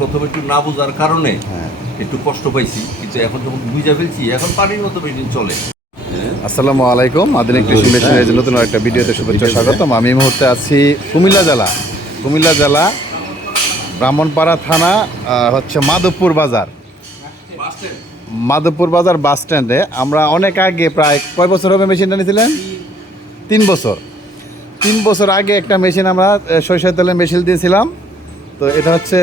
প্রথমে একটু না বোঝার কারণে একটু কষ্ট পাইছি, কিন্তু এখন যখন বুঝা ফেলছি এখন পানির মতো মেশিন চলে। আসসালামু আলাইকুম, আধুনিক কৃষি মেশিনের নতুন একটা ভিডিওতে শুভেচ্ছা স্বাগতম। আমি এই মুহূর্তে আছি কুমিল্লা জেলা ব্রাহ্মণপাড়া থানা, হচ্ছে মাধবপুর বাজার বাস স্ট্যান্ডে। আমরা অনেক আগে, প্রায় কয় বছর হবে মেশিনটা নিয়েছিলেন? 3 বছর আগে একটা মেশিন আমরা সরিষার তেলের মেশিন দিয়েছিলাম। তো এটা হচ্ছে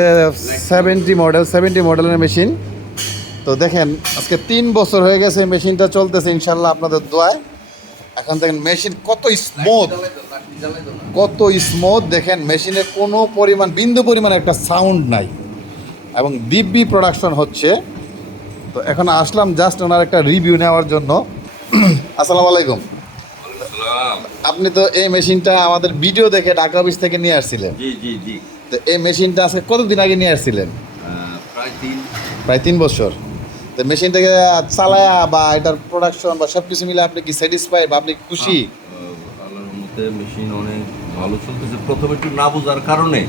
70 মডেলের মেশিন। তো দেখেন আজকে 3 বছর হয়ে গেছে মেশিনটা চলতেছে ইনশাল্লাহ আপনাদের দোয়ায়। এখন দেখেন মেশিন কত স্মুথ, দেখেন মেশিনের কোনো বিন্দু পরিমাণ একটা সাউন্ড নাই এবং দিব্যি প্রোডাকশন হচ্ছে। তো এখন আসলাম জাস্ট ওনার একটা রিভিউ নেওয়ার জন্য। আসসালামু আলাইকুম। আপনি তো এই মেশিনটা আমাদের ভিডিও দেখে ঢাকা অফিস থেকে নিয়ে আসছিলেন। জি। তো এই মেশিনটা আজকে কতদিন আগে নিয়ে আসছিলেন? প্রায় 3 বছর। তো মেশিনটাকে চালায়া বা এটার প্রোডাকশন বা সব কিছু মিলে আপনি কি স্যাটিসফাইড বা আপনি খুশি? আল্লাহর মতে মেশিন অনেক ভালো চলতেছে। প্রথমে একটু না বোঝার কারণে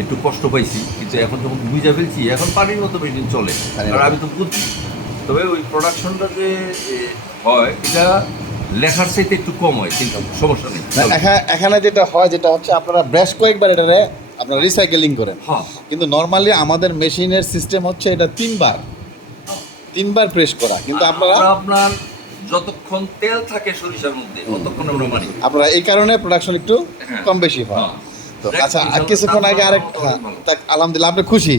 একটু কষ্ট পাইছি, কিন্তু এখন যখন বুঝা ফেলছি এখন পানির মতো মেশিন চলে। আর আমি তো বুঝছি, তবে ওই প্রোডাকশনটা যে হয় এটা লেখার চাইতে একটু কম হয়, কিন্তু সমস্যা নেই। এখানে যেটা হয়, যেটা হচ্ছে আপনারা ব্রাশ কয়েকবার এটারে আপনারা রিসাইকেলিং করেন। কিন্তু নর্মালি আমাদের মেশিনের সিস্টেম হচ্ছে এটা তিনবার প্রেস করা, কিন্তু আপনার যতক্ষণ তেল থাকে সরিষার মধ্যে ততক্ষণ আমরা মারি। আপনারা এই কারণে প্রোডাকশন একটু কম বেশি হয়। তো আচ্ছা, কিছুক্ষণ আগে আলহামদুলিল্লাহ আপনি খুশি?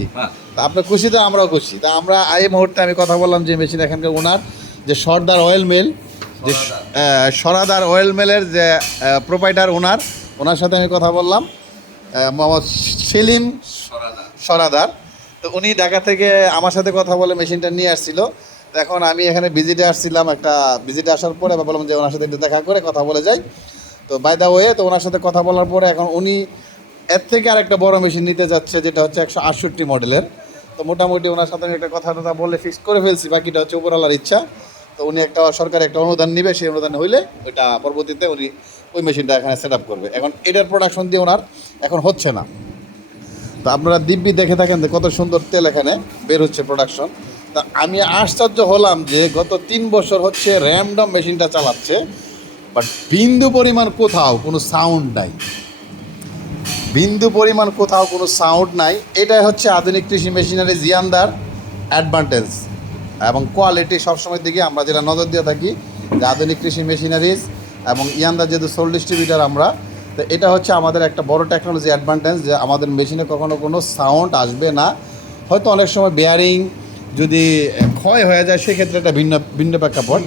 তা আপনি খুশি, তো আমরাও খুশি। তা আমরা এই মুহূর্তে আমি কথা বললাম যে মেশিন এখানকার ওনার যে সর্দার অয়েল মিল, যে সরাদার অয়েল মিলের যে প্রোপাইটার ওনার সাথে আমি কথা বললাম, মোহাম্মদ সেলিম সরাদার। তো উনি ঢাকা থেকে আমার সাথে কথা বলে মেশিনটা নিয়ে আসছিল। তো এখন আমি এখানে ভিজিটে আসছিলাম, ভিজিটে আসার পরে বললাম যে ওনার সাথে একটু দেখা করে কথা বলে যাই। তো বাই দা ওয়ে, তো ওনার সাথে কথা বলার পরে এখন উনি এর থেকে আরেকটা বড় মেশিন নিতে যাচ্ছে, যেটা হচ্ছে 168 মডেলের। তো মোটামুটি ওনার সাথে আমি একটা কথা বলে ফিক্স করে ফেলছি, বাকিটা হচ্ছে উপরওয়ালার ইচ্ছা। তো উনি একটা সরকারি একটা অনুদান নেবে, সেই অনুদান হইলে ওইটা পরবর্তীতে উনি ওই মেশিনটা এখানে সেট আপ করবে। এখন এটার প্রোডাকশন দিয়ে ওনার এখন হচ্ছে না। তো আপনারা দিব্যি দেখে থাকেন যে কত সুন্দর তেল এখানে বের হচ্ছে প্রোডাকশন। তা আমি আশ্চর্য হলাম যে গত 3 বছর হচ্ছে র্যামডম মেশিনটা চালাচ্ছে, বাট বিন্দু পরিমাণ কোথাও কোনো সাউন্ড নাই। এটাই হচ্ছে আধুনিক কৃষি মেশিনারি জিয়ানদার অ্যাডভান্টেজ এবং কোয়ালিটি। সবসময় দিকে আমরা যেটা নজর দিয়ে থাকি যে আধুনিক কৃষি মেশিনারিজ এবং ইয়ানদার যেহেতু সোল ডিস্ট্রিবিউটার আমরা, তো এটা হচ্ছে আমাদের একটা বড় টেকনোলজি অ্যাডভান্টেজ যে আমাদের মেশিনে কখনো কোনো সাউন্ড আসবে না। হয়তো অনেক সময় বেয়ারিং যদি ক্ষয় হয়ে যায় সেক্ষেত্রে একটা ভিন্ন প্রেক্ষাপট।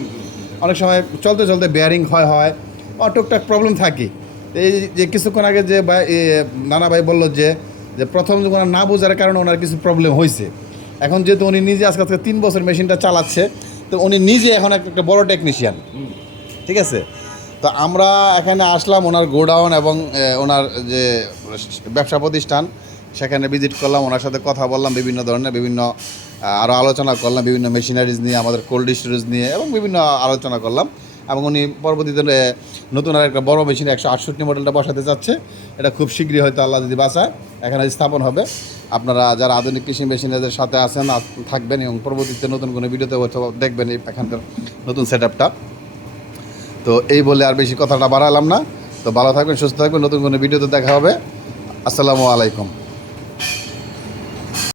অনেক সময় চলতে বেয়ারিং ক্ষয় হয় বা টুকটাক প্রবলেম থাকে। এই যে কিছুক্ষণ আগে যে নানা ভাই বললো যে প্রথম যখন না বোঝার কারণে ওনার কিছু প্রবলেম হয়েছে। এখন যেহেতু উনি নিজে আজকে 3 বছর মেশিনটা চালাচ্ছে, তো উনি নিজে এখন একটা বড় টেকনিশিয়ান, ঠিক আছে। তো আমরা এখানে আসলাম ওনার গোডাউন এবং ওনার যে ব্যবসা প্রতিষ্ঠান, সেখানে ভিজিট করলাম, ওনার সাথে কথা বললাম বিভিন্ন ধরনের আরও আলোচনা করলাম বিভিন্ন মেশিনারিজ নিয়ে, আমাদের কোল্ড স্টোরেজ নিয়ে এবং বিভিন্ন আলোচনা করলাম। এবং উনি পরবর্তীতে নতুন আর একটা বড় মেশিন 168 মডেলটা বসাতে চাচ্ছে। এটা খুব শীঘ্রই হয়তো আল্লাহ যদি বাঁচায় এখানে স্থাপন হবে। আপনারা যারা আধুনিক কৃষি মেশিনারিজের সাথে আছেন থাকবেন এবং পরবর্তীতে নতুন কোনো ভিডিওতে দেখবেন এখানকার নতুন সেট আপটা। তো এই বলে আর বেশি কথাটা বাড়ালাম না। তো ভালো থাকবেন, সুস্থ থাকবেন, নতুন কোনো ভিডিওতে দেখা হবে। আসসালামু আলাইকুম।